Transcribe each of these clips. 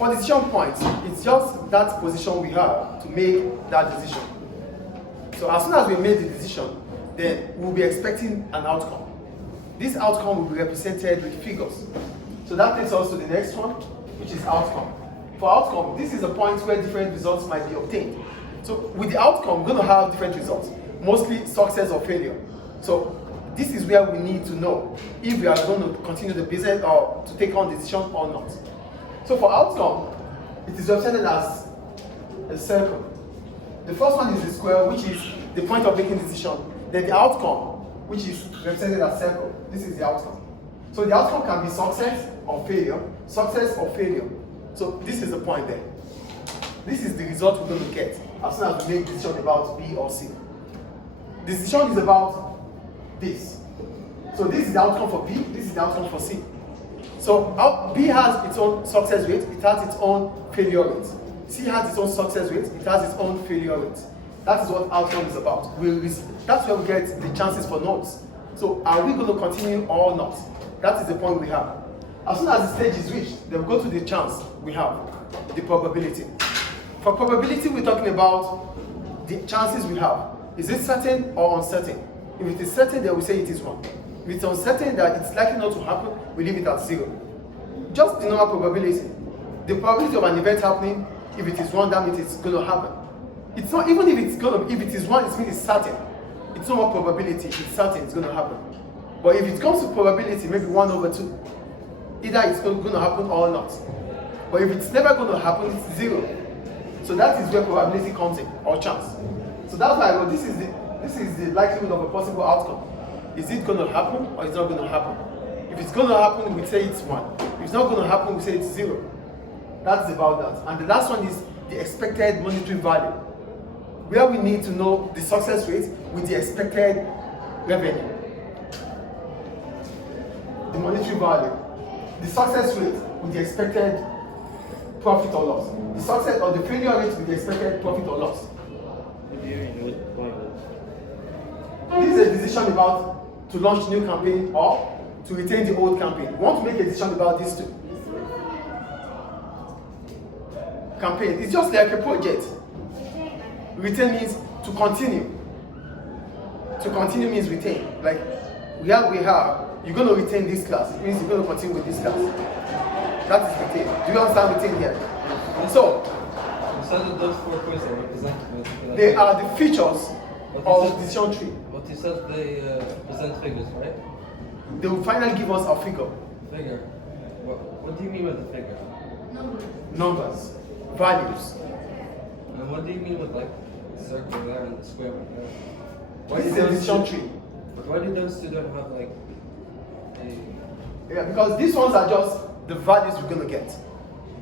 For decision points, it's just that position we have to make that decision. So as soon as we made the decision, then we'll be expecting an outcome. This outcome will be represented with figures. So that takes us to the next one, which is outcome. For outcome, this is a point where different results might be obtained. So with the outcome, we're going to have different results, mostly success or failure. So this is where we need to know if we are going to continue the business or to take on decision or not. So for outcome, it is represented as a circle. The first one is the square, which is the point of making decision. Then the outcome, which is represented as circle. This is the outcome. So the outcome can be success or failure, success or failure. So this is the point there. This is the result we're going to get as soon as we make decision about B or C. The decision is about this. So this is the outcome for B, this is the outcome for C. So B has its own success rate, it has its own failure rate. C has its own success rate, it has its own failure rate. That is what outcome is about. That's where we get the chances for notes. So are we going to continue or not? That is the point we have. As soon as the stage is reached, then we go to the chance we have, the probability. For probability, we're talking about the chances we have. Is it certain or uncertain? If it is certain, then we say it is 1. If it's uncertain that it's likely not to happen, we leave it at 0. Just the normal probability. The probability of an event happening, if it is 1, that means it's going to happen. It's not, even if it is 1, it means it's certain. It's not more probability, it's certain it's going to happen. But if it comes to probability, maybe 1/2, either it's going to happen or not. But if it's never going to happen, it's 0. So that is where probability comes in, or chance. So that's why I wrote, this is the likelihood of a possible outcome. Is it going to happen or is it not going to happen? If it's going to happen, we say it's 1. If it's not going to happen, we say it's 0. That's about that. And the last one is the expected monetary value, where we need to know the success rate with the expected revenue. The monetary value, the success rate with the expected profit or loss. The success or the failure rate with the expected profit or loss. What do you mean with point? This is a decision about to launch new campaign or to retain the old campaign. We want to make a decision about these two. Campaign, it's just like a project. Retain means to continue. To continue means retain. Like we have, you're going to retain this class. It means you're going to continue with this class. That is retain. Do you understand retain here? So, You said that those 4 points are represented. they are the features of the decision tree. But you said they present figures, right? They will finally give us a figure. Figure. What do you mean with the figure? Numbers, values. And what do you mean with like the circle there and the square right there? Why This is do a those decision two- tree. But why do those two don't have like a... Yeah, because these ones are just the values we're going to get.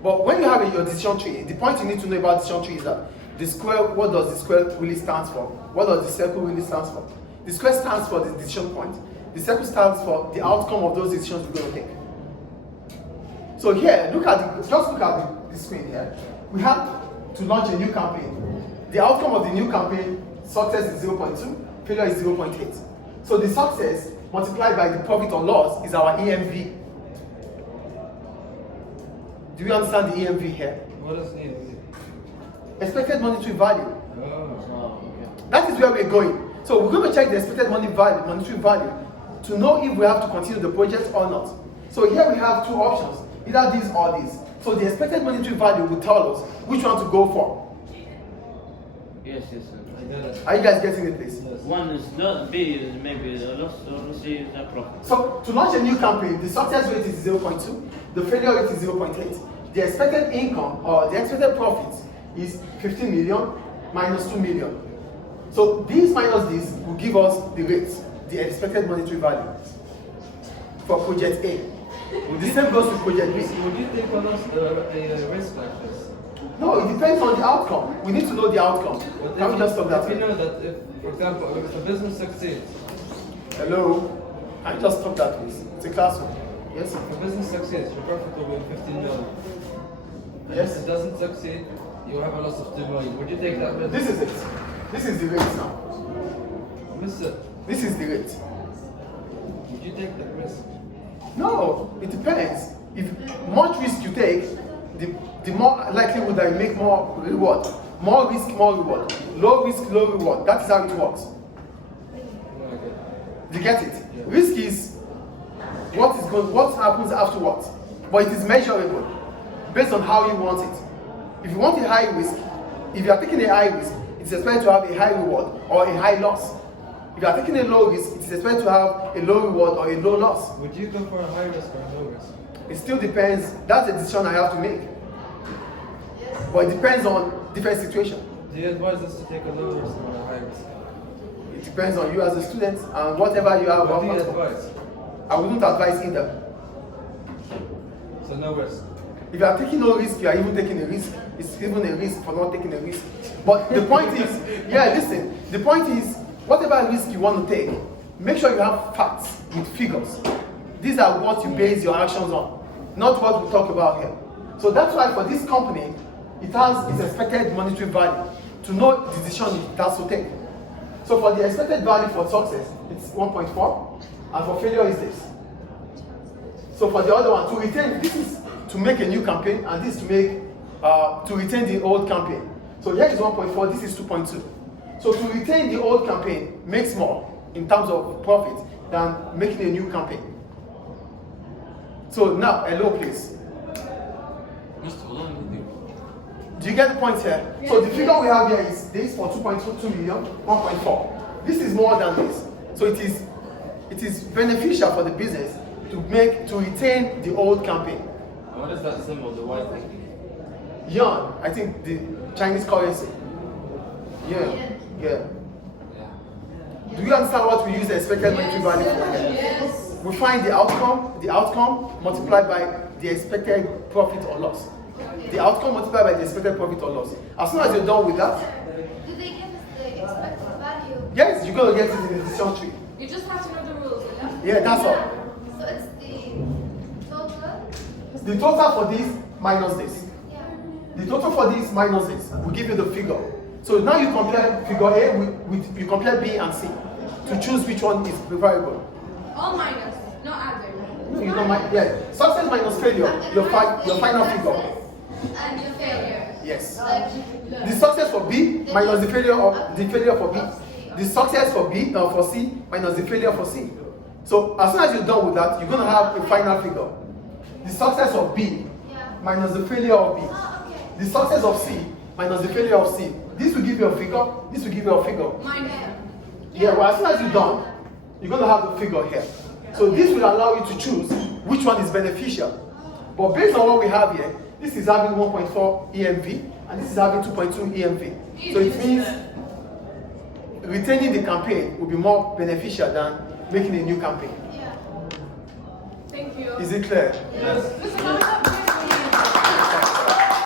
But when you have your decision tree, the point you need to know about decision tree is that the square, what does the square really stand for? What does the circle really stand for? The square stands for the decision point. The circle stands for the outcome of those decisions we're going to take. So here, just look at the screen here. We have to launch a new campaign. The outcome of the new campaign, success is 0.2, failure is 0.8. So the success multiplied by the profit or loss is our EMV. Do you understand the EMV here? What does it mean? Expected monetary value. Oh, okay. That is where we're going. So we're going to check the expected monetary value to know if we have to continue the project or not. So here we have 2 options, either this or this. So the expected monetary value will tell us which one to go for. Yes, sir. I get it. Are you guys getting it, please? Yes. One is loss, B is maybe a loss, or C is a profit. So to launch a new campaign, the success rate is 0.2, the failure rate is 0.8. The expected income or the expected profit is 15 million minus 2 million. So this minus this will give us the rate, the expected monetary value for project A. The same goes with project B. Would you take on us a risk like this? No, it depends on the outcome. We need to know the outcome. But Can we just stop that? If you know that, if, for example, if a business succeeds, Hello? Can you just stop that, please? It's a classroom. Yes? if a business succeeds, your profit will be 15 million. Yes? If it doesn't succeed, you have a loss of 2 million. Would you take that risk? This is it. This is the rate now. Miss it. This is the rate. Would you take that risk? No, it depends. If much risk you take, the more likelihood that you make more reward. More risk, more reward. Low risk, low reward. That is how it works. Do you get it? Yeah. Risk is what happens afterwards, but it is measurable based on how you want it. If you want a high risk, if you are taking a high risk, it's expected to have a high reward or a high loss. If you are taking a low risk, it is expected to have a low reward or a low loss. Would you go for a high risk or a low risk? It still depends. That's a decision I have to make. But it depends on different situations. Do you advise us to take a low risk or a high risk? It depends on you as a student and whatever you have. What do you advise? I wouldn't advise either. So no risk. If you are taking no risk, you are even taking a risk. It's even a risk for not taking a risk. But the point is, listen, the point is, whatever risk you want to take, make sure you have facts with figures. These are what you base your actions on, not what we talk about here. So that's why for this company, it has its expected monetary value to know the decision it has to take. So for the expected value for success, it's 1.4, and for failure is this. So for the other one, to retain, this is to make a new campaign, and this is to make to retain the old campaign. So here is 1.4, this is 2.2. So to retain the old campaign makes more in terms of profit than making a new campaign. So now, hello please. Do you get the point here? So the figure we have here is this for 2.2 million, 1.4. This is more than this. So it is beneficial for the business to retain the old campaign. And what is that symbol, the white thing? Yuan, I think the Chinese currency. Yeah. Do you understand what we use the expected monetary value for here? Yes. We find the outcome multiplied by the expected profit or loss. The outcome multiplied by the expected profit or loss. As soon as you're done with that, Do they give us the expected value? yes, you're going to get it in the decision tree. You just have to know the rules, yeah? Yeah, that's all. So it's the total? The total for this minus this. Yeah. The total for this minus this will give you the figure. So now you compare figure A with you compare B and C to choose which one is preferable. All minus, no added. No, you don't mind. Yeah, success minus failure. Your final figure. And your failure. Yes. Like, The success for B minus the failure for B. The success for B for C minus the failure for C. So as soon as you're done with that, you're gonna have a final figure. The success of B yeah. minus the failure of B. Oh, okay. The success of C minus the failure of C. This will give you a figure. This will give you a figure. Minus. Yeah. Well, as soon as you're done, you're gonna have the figure here. So this will allow you to choose which one is beneficial. But based on what we have here, this is having 1.4 EMV and this is having 2.2 EMV. So it means retaining the campaign will be more beneficial than making a new campaign. Yeah. Thank you. Is it clear? Yes.